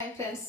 Hi friends,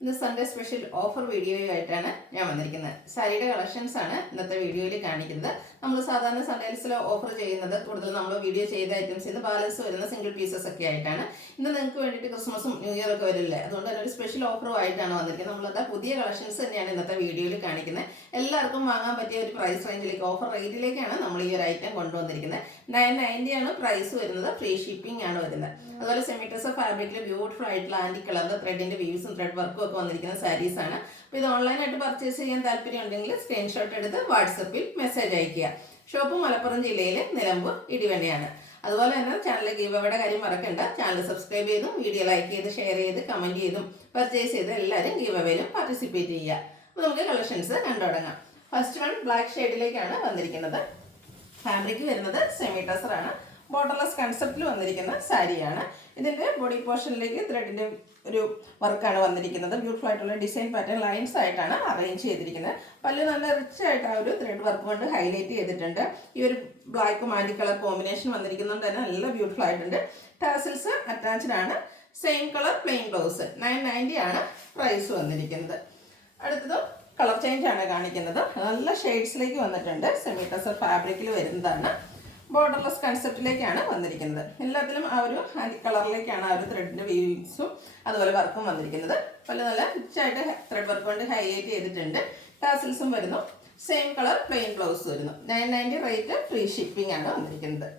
ഇന്ന് Sunday special offer വീഡിയോയുമായിട്ടാണ് ഞാൻ വന്നിരിക്കുന്നത്. സാരിയുടെ കളക്ഷൻസ് ആണ് ഇന്നത്തെ വീഡിയോയിൽ കാണിക്കുന്നത്. നമ്മൾ സാധാരണ സൺഡേസിൽ ഓഫർ ചെയ്യുന്നത് കൂടുതൽ നമ്മൾ വീഡിയോ ചെയ്ത ഐറ്റംസ് ഇന്ന് ബാലൻസ് വരുന്ന സിംഗിൾ പീസസ് ഒക്കെ ആയിട്ടാണ്. ഇന്ന് നിങ്ങൾക്ക് വേണ്ടിയിട്ട് ക്രിസ്മസും ന്യൂ ഇയർ ഒക്കെ വരില്ലേ, അതുകൊണ്ട് തന്നെ ഒരു സ്പെഷ്യൽ ഓഫറുമായിട്ടാണ് വന്നിരിക്കുന്നത്. നമ്മളത് പുതിയ കളക്ഷൻസ് തന്നെയാണ് ഇന്നത്തെ വീഡിയോയിൽ കാണിക്കുന്നത്. എല്ലാവർക്കും വാങ്ങാൻ പറ്റിയ ഒരു പ്രൈസ് റേഞ്ചിലേക്ക്, ഓഫർ റേറ്റിലേക്കാണ് നമ്മൾ ഈ ഒരു ഐറ്റം കൊണ്ടുവന്നിരിക്കുന്നത്. 990 ആണ് പ്രൈസ് വരുന്നത്, ഫ്രീ ഷിപ്പിംഗ് ആണ് വരുന്നത്. അതുപോലെ സെമിറ്റസ് ഫാബ്രിക്കിൽ ബ്യൂട്ടിഫുൾ ആയിട്ടുള്ള ആൻറ്റി കളറിൽ ത്രെഡിന്റെ വ്യൂസും ത്രെഡ് വർക്കും ഒക്കെ വന്നിരിക്കുന്ന സാരീസ് ആണ്. അപ്പോൾ ഇത് ഓൺലൈനായിട്ട് പർച്ചേസ് ചെയ്യാൻ താല്പര്യം ഉണ്ടെങ്കിൽ സ്ക്രീൻഷോട്ട് എടുത്ത് വാട്സപ്പിൽ മെസ്സേജ് അയക്കുക. ഷോപ്പ് മലപ്പുറം ജില്ലയിലെ നിലമ്പൂർ ഇടിവണ്ടിയാണ്. അതുപോലെ തന്നെ ചാനൽ ഗീവ് അവയുടെ കാര്യം മറക്കണ്ട. ചാനൽ സബ്സ്ക്രൈബ് ചെയ്തും വീഡിയോ ലൈക്ക് ചെയ്ത് ഷെയർ ചെയ്ത് കമന്റ് ചെയ്തും പർച്ചേസ് ചെയ്ത് എല്ലാവരും ഗീവ് അവയിലും പാർട്ടിസിപ്പേറ്റ് ചെയ്യുക. അപ്പോൾ നമുക്ക് കളക്ഷൻസ് കണ്ടു തുടങ്ങാം. ഫസ്റ്റ് വൺ ബ്ലാക്ക് ഷെയ്ഡിലേക്കാണ് വന്നിരിക്കുന്നത്. ഫാബ്രിക് വരുന്നത് സെമി ടസർ ആണ്. ബോർഡർലെസ് കൺസെപ്റ്റിൽ വന്നിരിക്കുന്ന സാരിയാണ്. ഇതിൻ്റെ ബോഡി പോർഷനിലേക്ക് ത്രെഡിൻ്റെ ഒരു വർക്കാണ് വന്നിരിക്കുന്നത്. ബ്യൂട്ടിഫുൾ ആയിട്ടുള്ള ഡിസൈൻ പാറ്റേൺ ലൈൻസ് ആയിട്ടാണ് അറേഞ്ച് ചെയ്തിരിക്കുന്നത്. പല്ല് നല്ല റിച്ച് ആയിട്ട് ആ ഒരു ത്രെഡ് വർക്ക് കൊണ്ട് ഹൈലൈറ്റ് ചെയ്തിട്ടുണ്ട്. ഈ ഒരു ബ്ലാക്ക് മാൻഡി കളർ കോമ്പിനേഷൻ വന്നിരിക്കുന്നത് തന്നെ നല്ല ബ്യൂട്ടിഫുൾ ആയിട്ടുണ്ട്. ടാസിൽസ് അറ്റാച്ച്ഡ് ആണ്. Same colour plain blouse. 990 ആണ് പ്രൈസ് വന്നിരിക്കുന്നത്. അടുത്തത് കളർ ചേഞ്ച് ആണ് കാണിക്കുന്നത്. നല്ല ഷെയ്ഡ്സിലേക്ക് വന്നിട്ടുണ്ട്. സെമി ടസർ ഫാബ്രിക്കിൽ വരുന്നതാണ്. ബോർഡർലെസ് കൺസെപ്റ്റിലേക്കാണ് വന്നിരിക്കുന്നത്. എല്ലാത്തിലും ആ ഒരു ആൻറ്റി കളറിലേക്കാണ് ആ ഒരു ത്രെഡിൻ്റെ വീവിങ്സും അതുപോലെ വർക്കും വന്നിരിക്കുന്നത്. പല നല്ല റിച്ചായിട്ട് ത്രെഡ് വർക്ക് കൊണ്ട് ഹൈലൈറ്റ് ചെയ്തിട്ടുണ്ട്. ടാസിൽസും വരുന്നു. സെയിം കളർ പ്ലെയിൻ ബ്ലൗസ് വരുന്നു. 990 റേറ്റ്, ഫ്രീ ഷിപ്പിംഗ് ആണ് വന്നിരിക്കുന്നത്.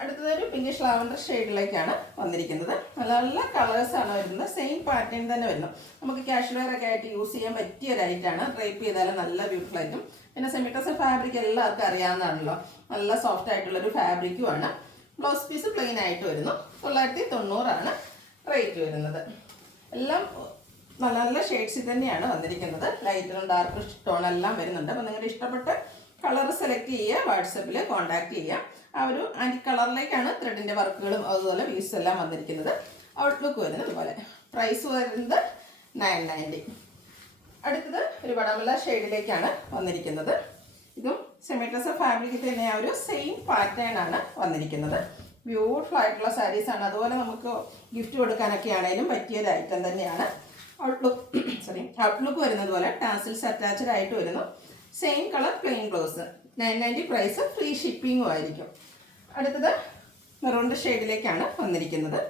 അടുത്തതൊരു പിങ്കിഷ് ലാവൻഡർ ഷെയ്ഡിലേക്കാണ് വന്നിരിക്കുന്നത്. നല്ല നല്ല കളേഴ്സാണ് വരുന്നത്. സെയിം പാറ്റേൺ തന്നെ വരുന്നു. നമുക്ക് കാഷ്വൽ വെയർ ഒക്കെ ആയിട്ട് യൂസ് ചെയ്യാൻ പറ്റിയ ഒരു ഐറ്റാണ്. ഡ്രൈപ്പ് ചെയ്താലും നല്ല ബ്യൂട്ടിഫുൾ ആയിട്ടും. പിന്നെ സെമിറ്റസ് ഫാബ്രിക് എല്ലാവർക്കും അറിയാവുന്നതാണല്ലോ. നല്ല സോഫ്റ്റ് ആയിട്ടുള്ളൊരു ഫാബ്രിക്കുമാണ്. ബ്ലൗസ് പീസ് പ്ലെയിൻ ആയിട്ട് വരുന്നു. 990 ആണ് റേറ്റ് വരുന്നത്. എല്ലാം നല്ല നല്ല ഷെയ്ഡ്സിൽ തന്നെയാണ് വന്നിരിക്കുന്നത്. ലൈറ്റും ഡാർക്ക് ടോൺ എല്ലാം വരുന്നുണ്ട്. അപ്പോൾ നിങ്ങളുടെ ഇഷ്ടപ്പെട്ട കളർ സെലക്ട് ചെയ്യുക, വാട്സപ്പിൽ കോൺടാക്ട് ചെയ്യുക. ആ ഒരു ആൻറ്റി കളറിലേക്കാണ് ത്രെഡിൻ്റെ വർക്കുകളും അതുപോലെ വീസ് എല്ലാം വന്നിരിക്കുന്നത്. ഔട്ട്ലുക്ക് വരുന്നത് പോലെ. പ്രൈസ് വരുന്നത് 990. അടുത്തത് ഒരു വടമല ഷെയ്ഡിലേക്കാണ് വന്നിരിക്കുന്നത്. ഇതും സെമിറ്റസ് ഫാബ്രിക്കിൽ തന്നെ ആ ഒരു സെയിം പാറ്റേൺ ആണ് വന്നിരിക്കുന്നത്. ബ്യൂട്ടിഫുൾ ആയിട്ടുള്ള സാരീസാണ്. അതുപോലെ നമുക്ക് ഗിഫ്റ്റ് കൊടുക്കാനൊക്കെ ആണെങ്കിലും പറ്റിയൊരു ഐറ്റം തന്നെയാണ്. ഔട്ട്ലുക്ക് വരുന്നത് പോലെ ടാസിൽസ് അറ്റാച്ച്ഡ് ആയിട്ട് വരുന്നു. Same colour plain blouse. 990 price, free ഷിപ്പിംഗും ആയിരിക്കും. അടുത്തത് മെറൂണിൻ്റെ ഷെയ്ഡിലേക്കാണ് വന്നിരിക്കുന്നത്.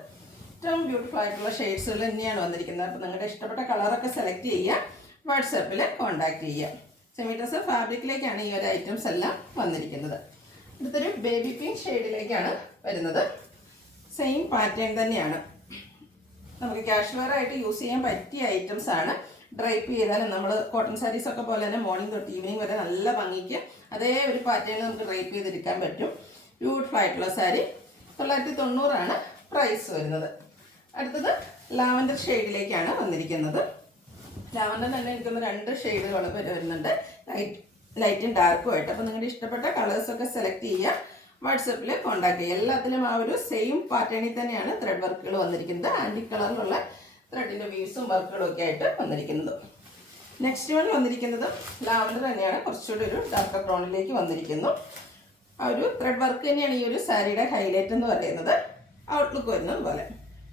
ഏറ്റവും ബ്യൂട്ടിഫുൾ ആയിട്ടുള്ള ഷെയ്ഡ്സുകൾ തന്നെയാണ് വന്നിരിക്കുന്നത്. അപ്പോൾ നിങ്ങളുടെ ഇഷ്ടപ്പെട്ട കളറൊക്കെ സെലക്ട് ചെയ്യുക, വാട്സാപ്പിൽ കോൺടാക്ട് ചെയ്യുക. സെമിറ്റസ് ഫാബ്രിക്കിലേക്കാണ് ഈ ഒരു ഐറ്റംസ് എല്ലാം വന്നിരിക്കുന്നത്. അടുത്തൊരു ബേബി പിങ്ക് ഷെയ്ഡിലേക്കാണ് വരുന്നത്. സെയിം പാറ്റേൺ തന്നെയാണ്. നമുക്ക് കാഷ്വൽ വെയർ ആയിട്ട് യൂസ് ചെയ്യാൻ പറ്റിയ ഐറ്റംസ് ആണ്. ഡ്രൈപ്പ് ചെയ്താലും നമ്മൾ കോട്ടൺ സാരീസ് ഒക്കെ പോലെ തന്നെ മോർണിംഗ് തൊട്ട് ഈവനിങ് വരെ നല്ല ഭംഗിക്ക് അതേ ഒരു പാറ്റേൺ നമുക്ക് ഡ്രൈപ്പ് ചെയ്തെടുക്കാൻ പറ്റും. ബ്യൂട്ടിഫുൾ ആയിട്ടുള്ള സാരി. 990 ആണ് പ്രൈസ് വരുന്നത്. അടുത്തത് ലാവൻഡർ ഷെയ്ഡിലേക്കാണ് വന്നിരിക്കുന്നത്. ലാവൻഡർ തന്നെ എനിക്കൊന്ന് 2 ഷെയ്ഡുകൾ വരുന്നുണ്ട്, ലൈറ്റും ഡാർക്കും ആയിട്ട്. അപ്പോൾ നിങ്ങളുടെ ഇഷ്ടപ്പെട്ട കളേഴ്സൊക്കെ സെലക്ട് ചെയ്യുക, വാട്സപ്പിൽ കോൺടാക്ട് ചെയ്യുക. എല്ലാത്തിലും ആ ഒരു സെയിം പാറ്റേണിൽ തന്നെയാണ് ത്രെഡ് വർക്കുകൾ വന്നിരിക്കുന്നത്. ആൻറ്റി കളറിലുള്ള ത്രെഡിൻ്റെ വ്യൂസും വർക്കുകളും ഒക്കെ ആയിട്ട് വന്നിരിക്കുന്നത്. നെക്സ്റ്റ് വൺ വന്നിരിക്കുന്നത് ലാവൻഡർ തന്നെയാണ്. കുറച്ചുകൂടി ഒരു ഡാർക്ക് ബ്രൗണിലേക്ക് വന്നിരിക്കുന്നു. ആ ഒരു ത്രെഡ് വർക്ക് തന്നെയാണ് ഈ ഒരു സാരിയുടെ ഹൈലൈറ്റ് എന്ന് പറയുന്നത്. ഔട്ട്ലുക്ക് വരുന്നത് പോലെ.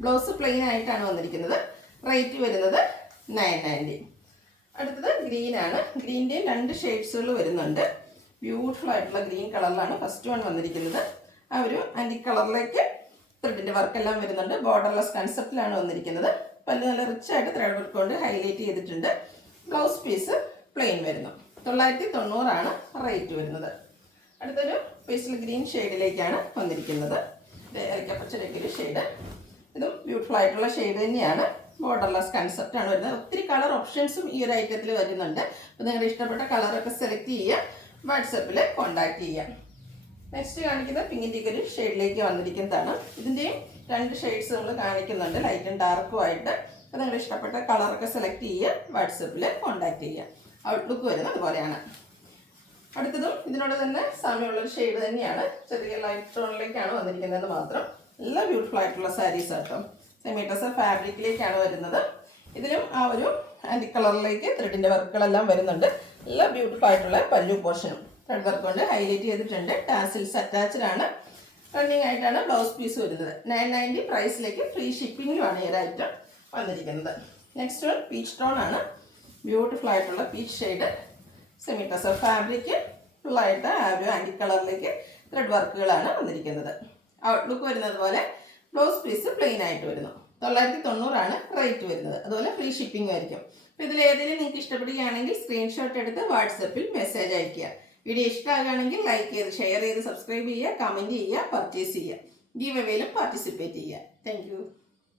ബ്ലൗസ് പ്ലെയിൻ ആയിട്ടാണ് വന്നിരിക്കുന്നത്. റേറ്റ് വരുന്നത് 990. അടുത്തത് ഗ്രീൻ ആണ്. ഗ്രീൻ്റെയും 2 ഷെയ്ഡ്സുകൾ വരുന്നുണ്ട്. ബ്യൂട്ടിഫുൾ ആയിട്ടുള്ള ഗ്രീൻ കളറിലാണ് ഫസ്റ്റ് വൺ വന്നിരിക്കുന്നത്. ആ ഒരു ആൻറ്റി കളറിലേക്ക് ത്രെഡിൻ്റെ വർക്കെല്ലാം വരുന്നുണ്ട്. ബോർഡർലെസ് കൺസെപ്റ്റിലാണ് വന്നിരിക്കുന്നത്. പല്ല് നല്ല റിച്ച് ആയിട്ട് ത്രെഡ് വർക്ക് കൊണ്ട് ഹൈലൈറ്റ് ചെയ്തിട്ടുണ്ട്. ബ്ലൗസ് പീസ് പ്ലെയിൻ വരുന്നു. 990 ആണ് റേറ്റ് വരുന്നത്. അടുത്തൊരു പേസ്റ്റൽ ഗ്രീൻ ഷെയ്ഡിലേക്കാണ് വന്നിരിക്കുന്നത്. ഏലക്കപ്പച്ചൊരു ഷെയ്ഡ്. ഇതും ബ്യൂട്ടിഫുൾ ആയിട്ടുള്ള ഷെയ്ഡ് തന്നെയാണ്. ബോർഡർലെസ് കൺസെപ്റ്റ് ആണ് വരുന്നത്. ഒത്തിരി കളർ ഓപ്ഷൻസും ഈ ഒരു ഐറ്റത്തിൽ വരുന്നുണ്ട്. അപ്പോൾ നിങ്ങളുടെ ഇഷ്ടപ്പെട്ട കളറൊക്കെ സെലക്ട് ചെയ്യുക, വാട്സപ്പിൽ കോൺടാക്ട് ചെയ്യുക. നെക്സ്റ്റ് കാണിക്കുന്ന പിങ്കിൻ്റെ ഒരു ഷെയ്ഡിലേക്ക് വന്നിരിക്കുന്നതാണ്. ഇതിൻ്റെയും 2 ഷെയ്ഡ്സ് നമ്മൾ കാണിക്കുന്നുണ്ട്, ലൈറ്റും ഡാർക്കും ആയിട്ട്. അപ്പോൾ നിങ്ങളുടെ ഇഷ്ടപ്പെട്ട കളറൊക്കെ സെലക്ട് ചെയ്യുക, വാട്സപ്പിൽ കോൺടാക്ട് ചെയ്യുക. ഔട്ട്ലുക്ക് വരുന്നത് അതുപോലെയാണ്. അടുത്തതും ഇതിനോട് തന്നെ സാമ്യമുള്ളൊരു ഷെയ്ഡ് തന്നെയാണ്. ചെറിയ ലൈറ്റ് ടോണിലേക്കാണ് വന്നിരിക്കുന്നത് മാത്രം. നല്ല ബ്യൂട്ടിഫുൾ ആയിട്ടുള്ള സാരീസ് കേട്ടോ. സെമിറ്റസ് ഫാബ്രിക്കിലേക്കാണ് വരുന്നത്. ഇതിലും ആ ഒരു ആൻറ്റി കളറിലേക്ക് ത്രെഡിൻ്റെ വർക്കുകളെല്ലാം വരുന്നുണ്ട്. നല്ല ബ്യൂട്ടിഫുൾ ആയിട്ടുള്ള പല്ലു പോർഷനും ത്രെഡ് വർക്ക് കൊണ്ട് ഹൈലൈറ്റ് ചെയ്തിട്ടുണ്ട്. ടാസിൽസ് അറ്റാച്ച്ഡ് ആണ്. റണ്ണിങ് ആയിട്ടാണ് ബ്ലൗസ് പീസ് വരുന്നത്. 990 പ്രൈസിലേക്ക്, ഫ്രീ ഷിപ്പിങ്ങിലുമാണ് ഈ ഒരു ഐറ്റം വന്നിരിക്കുന്നത്. നെക്സ്റ്റ് വൺ പീച്ച് ടോൺ ആണ്. ബ്യൂട്ടിഫുൾ ആയിട്ടുള്ള peach shade semi tussar fabric, ഫുള്ളായിട്ട് ആ ഒരു ആൻറ്റി കളറിലേക്ക് ത്രെഡ് വർക്കുകളാണ് വന്നിരിക്കുന്നത്. ഔട്ട്ലുക്ക് വരുന്നത് പോലെ ബ്ലൗസ് പീസ് പ്ലെയിൻ ആയിട്ട് വരുന്നു. 990 റേറ്റ് വരുന്നത്. അതുപോലെ ഫ്രീ ഷിപ്പിംഗ് ആയിരിക്കും. അപ്പോൾ ഇതിൽ ഏതെങ്കിലും നിങ്ങൾക്ക് ഇഷ്ടപ്പെടുകയാണെങ്കിൽ സ്ക്രീൻഷോട്ട് എടുത്ത് വാട്സപ്പിൽ മെസ്സേജ് അയയ്ക്കുക. വീഡിയോ ഇഷ്ടമാകുകയാണെങ്കിൽ ലൈക്ക് ചെയ്ത് ഷെയർ ചെയ്ത് സബ്സ്ക്രൈബ് ചെയ്യുക, കമൻറ്റ് ചെയ്യുക, പർച്ചേസ് ചെയ്യുക. ഗീവ് അവേയിലും പാർട്ടിസിപ്പേറ്റ് ചെയ്യുക. താങ്ക്